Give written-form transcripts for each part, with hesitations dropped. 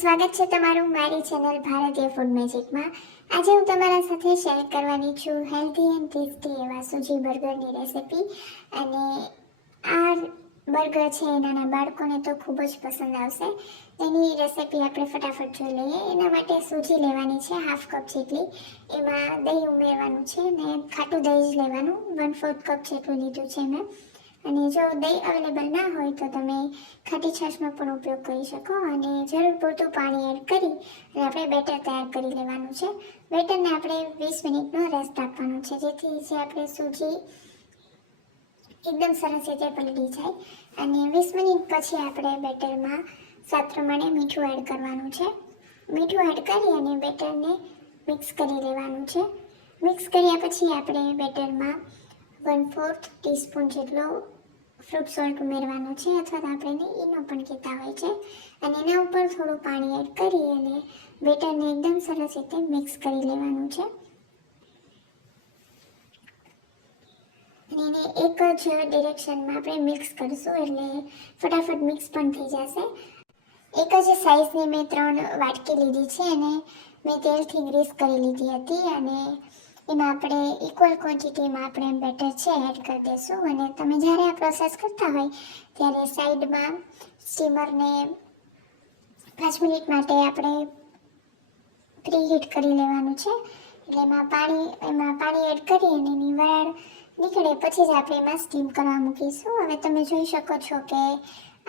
સ્વાગત છે તમારું મારી ચેનલ ભારતીય ફૂડ મેજિકમાં। આજે હું તમારા સાથે શેર કરવાની છું હેલ્ધી એન્ડ ટેસ્ટી એવા સૂજી બર્ગરની રેસિપી। અને આ બર્ગર છે નાના બાળકોને તો ખૂબ જ પસંદ આવશે। એની રેસિપી આપણે ફટાફટ જોઈ લઈએ। એના માટે સૂજી લેવાની છે હાફ કપ જેટલી, એમાં દહીં ઉમેરવાનું છે ને ખાટું દહીં જ લેવાનું, 1/4 કપ જેટલું લીધું છે મેં। અને જો દહીં અવેલેબલ ના હોય તો તમે ખાટી છાશનો પણ ઉપયોગ કરી શકો। અને જરૂર પૂરતું પાણી એડ કરી અને આપણે બેટર તૈયાર કરી લેવાનું છે। બેટરને આપણે 20 મિનિટનો રેસ્ટ આપવાનો છે, જેથી જે આપણે સૂજી એકદમ સરસ રીતે પલળી જાય। અને 20 મિનિટ પછી આપણે બેટરમાં સ્વાદ પ્રમાણે મીઠું એડ કરવાનું છે। મીઠું એડ કરી અને બેટરને મિક્સ કરી લેવાનું છે। મિક્સ કર્યા પછી આપણે બેટરમાં 1/4 ટીસ્પૂન જેટલો ફ્રૂટ સોલ્ટ ઉમેરવાનો છે, અથવા તો આપણે ઈનો પણ કહેતા હોય છે। અને એના ઉપર થોડું પાણી એડ કરી અને બેટરને એકદમ સરસ રીતે મિક્સ કરી લેવાનું છે। અને એને એક જ ડિરેક્શનમાં આપણે મિક્સ કરશું એટલે ફટાફટ મિક્સ પણ થઈ જશે। એક જ સાઇઝની મેં 3 વાટકી લીધી છે અને મેં તેલથી ગ્રીસ કરી લીધી હતી। અને એમાં આપણે ઇક્વલ ક્વોન્ટિટીમાં આપણે બેટર છે એડ કરી દઈશું। અને તમે જ્યારે આ પ્રોસેસ કરતા હોય ત્યારે સાઈડમાં સ્ટીમરને 5 મિનિટ માટે આપણે પ્રીહીટ કરી લેવાનું છે। એટલે એમાં પાણી એડ કરી અને એની વરાળ નીકળે પછી જ આપણે એમાં સ્ટીમ કરવા મૂકીશું। હવે તમે જોઈ શકો છો કે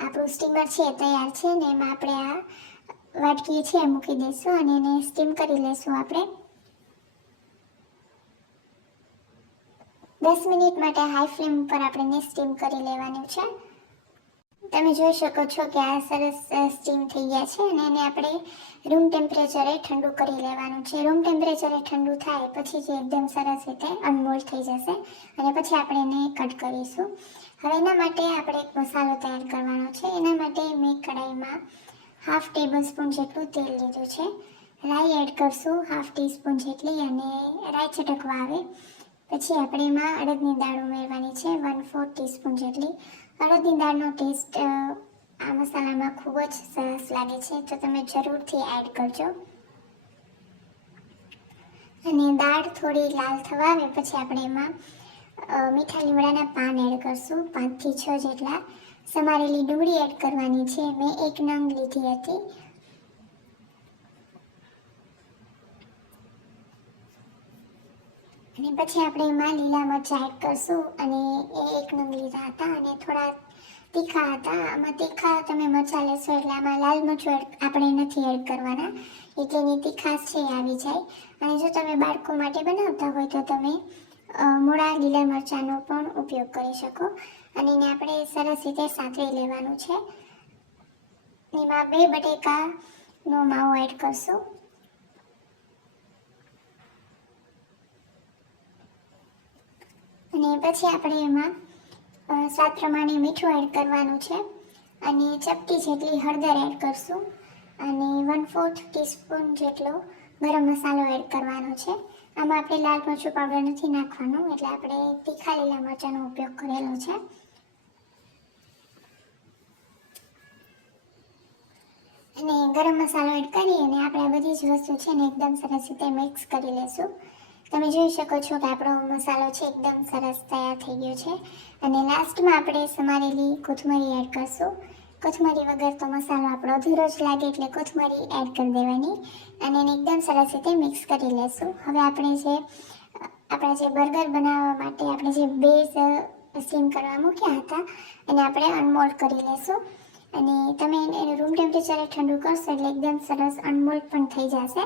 આપણું સ્ટીમર છે તૈયાર છે ને એમાં આપણે આ વાટકી છે મૂકી દઈશું અને એને સ્ટીમ કરી લઈશું આપણે 10 મિનિટ માટે હાઈ ફ્લેમ ઉપર આપણે સ્ટીમ કરી લેવાનું છે। તમે જોઈ શકો છો કે આ સરસ સ્ટીમ થઈ ગયા છે અને એને આપણે રૂમ ટેમ્પરેચરે ઠંડુ કરી લેવાનું છે। રૂમ ટેમ્પરેચરે ઠંડુ થાય પછી જે એકદમ સરસ રીતે અનમોલ્ડ થઈ જશે અને પછી આપણે એને કટ કરીશું। હવે એના માટે આપણે એક મસાલો તૈયાર કરવાનો છે। એના માટે મેં કઢાઈમાં હાફ ટેબલ સ્પૂન જેટલું તેલ લીધું છે। રાઈ એડ કરશું હાફ ટીસ્પૂન જેટલી, અને રાઈ છટકવા આવે પછી આપણે એમાં અડદની દાળ ઉમેરવાની છે 1/4 ટીસ્પૂન જેટલી। અડદની દાળનો ટેસ્ટ આ મસાલામાં ખૂબ જ સરસ લાગે છે, તો તમે જરૂરથી એડ કરજો। અને દાળ થોડી લાલ થવા આવે પછી આપણે એમાં મીઠા લીમડાના પાન એડ કરશું 5 થી 6 જેટલા। સમારેલી ડુંગળી એડ કરવાની છે, મેં 1 નંગ લીધી હતી। અને પછી આપણે એમાં લીલા મરચાં એડ કરશું, અને એ 1 નંગ લીધા હતા અને થોડા તીખા હતા। આમાં તીખા તમે મરચાં લેશો એટલે આમાં લાલ મરચું આપણે નથી એડ કરવાના, એટલે એની તીખાશ છે આવી જાય। અને જો તમે બાળકો માટે બનાવતા હોય તો તમે મોળા લીલા મરચાંનો પણ ઉપયોગ કરી શકો। અને એને આપણે સરસ રીતે સાંતળી લેવાનું છે। એમાં 2 બટેકાનો માવો એડ કરશું, અને પછી આપણે એમાં સ્વાદ પ્રમાણે મીઠું એડ કરવાનું છે, અને ચપટી જેટલી હળદર એડ કરશું, અને 1/4 ટીસ્પૂન જેટલો ગરમ મસાલો એડ કરવાનો છે। આમાં આપણે લાલ મરચું પાવડર નથી નાખવાનું, એટલે આપણે તીખા લીલા મરચાંનો ઉપયોગ કરેલો છે। અને ગરમ મસાલો એડ કરી અને આપણે આ બધી જ વસ્તુ છે ને એકદમ સરસ રીતે મિક્સ કરી લેશું। તમે જોઈ શકો છો કે આપણો મસાલો છે એકદમ સરસ તૈયાર થઈ ગયો છે। અને લાસ્ટમાં આપણે સમારેલી કોથમરી એડ કરશું। કોથમરી વગર તો મસાલો આપણો અધૂરો જ લાગે, એટલે કોથમરી એડ કરી દેવાની અને એને એકદમ સરસ રીતે મિક્સ કરી લેશું। હવે આપણે આપણા જે બર્ગર બનાવવા માટે આપણે જે બેઝ સ્ટીમ કરવા મૂક્યા હતા એને આપણે અનમોલ્ડ કરી લેશું। અને તમે એને રૂમ ટેમ્પરેચરે ઠંડુ કરશો એટલે એકદમ સરસ અનમોલ્ડ પણ થઈ જશે।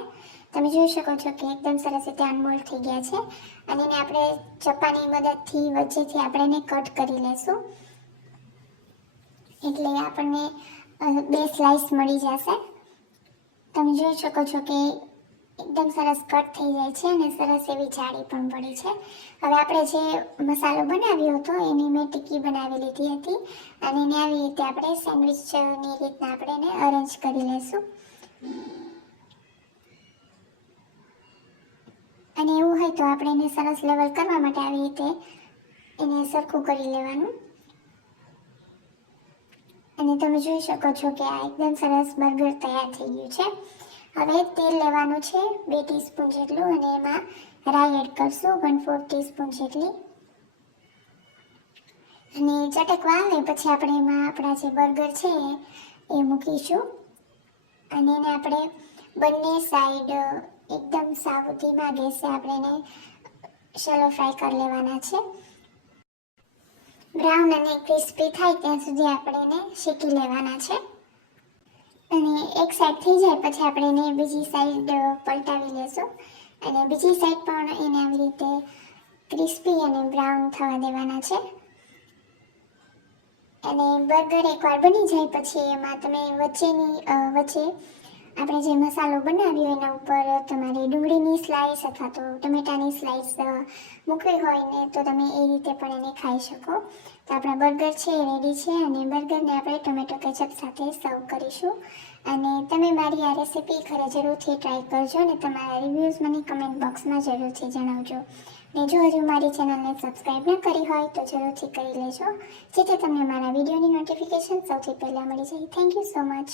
તમે જોઈ શકો છો કે એકદમ સરસ રીતે અનમોલ્ડ થઈ ગયા છે। અને એને આપણે ચપ્પાની મદદથી વચ્ચેથી આપણે એને કટ કરી લેશું, એટલે આપણને 2 સ્લાઇસ મળી જશે। તમે જોઈ શકો છો કે એકદમ સરસ કટ થઈ જાય છે અને સરસ એવી જાળી પણ પડી છે। હવે આપણે જે મસાલો બનાવ્યો હતો એની મેં ટિક્કી બનાવી લીધી હતી, અને એને આવી રીતે આપણે સેન્ડવિચની રીતના આપણે એને અરેન્જ કરી લઈશું। અને એવું હોય તો આપણે એને સરસ લેવલ કરવા માટે આવી રીતે એને સરખું કરી લેવાનું। અને તમે જોઈ શકો છો કે આ એકદમ સરસ બર્ગર તૈયાર થઈ ગયું છે. હવે તેલ લેવાનું છે 2 ટીસ્પૂન જેટલું અને એમાં રાઈ એડ કરશું 1/4 ટીસ્પૂન જેટલી. અને ચટકવા આવે પછી આપણે એમાં આપણા જે બર્ગર છે એ મૂકીશું અને એને આપણે બંને સાઈડ એકદમ સાવ ધીમા ગેસે આપણે એને શેલો ફ્રાય કરી લેવાના છે. બ્રાઉન અને ક્રિસ્પી થાય ત્યાં સુધી આપણે એને શેકી લેવાના છે. અને એક સાઈડ થઈ જાય પછી આપણે એને બીજી સાઈડ પલટાવી લેશું અને બીજી સાઈડ પણ એને આવી રીતે ક્રિસ્પી અને બ્રાઉન થવા દેવાના છે. અને બર્ગર એકવાર બની જાય પછી એમાં તમે વચ્ચે આપણે જે મસાલો બનાવ્યો એના ઉપર તમારે ડુંગળીની સ્લાઈસ અથવા તો ટમેટાની સ્લાઈસ મૂકવી હોય ને તો તમે એ રીતે પણ એને ખાઈ શકો. તો આપણા બર્ગર છે એ રેડી છે અને બર્ગરને આપણે ટોમેટો કેચઅપ સાથે સર્વ કરીશું. અને તમે મારી આ રેસીપી ઘરે જરૂરથી ટ્રાય કરજો અને તમારા રિવ્યૂઝ મને કમેન્ટ બોક્સમાં જરૂરથી જણાવજો. ને જો હજુ મારી ચેનલને સબસ્ક્રાઈબ ન કરી હોય તો જરૂરથી કરી લેજો જેથી તમને મારા વિડીયોની નોટિફિકેશન સૌથી પહેલાં મળી જાય. Thank you so much.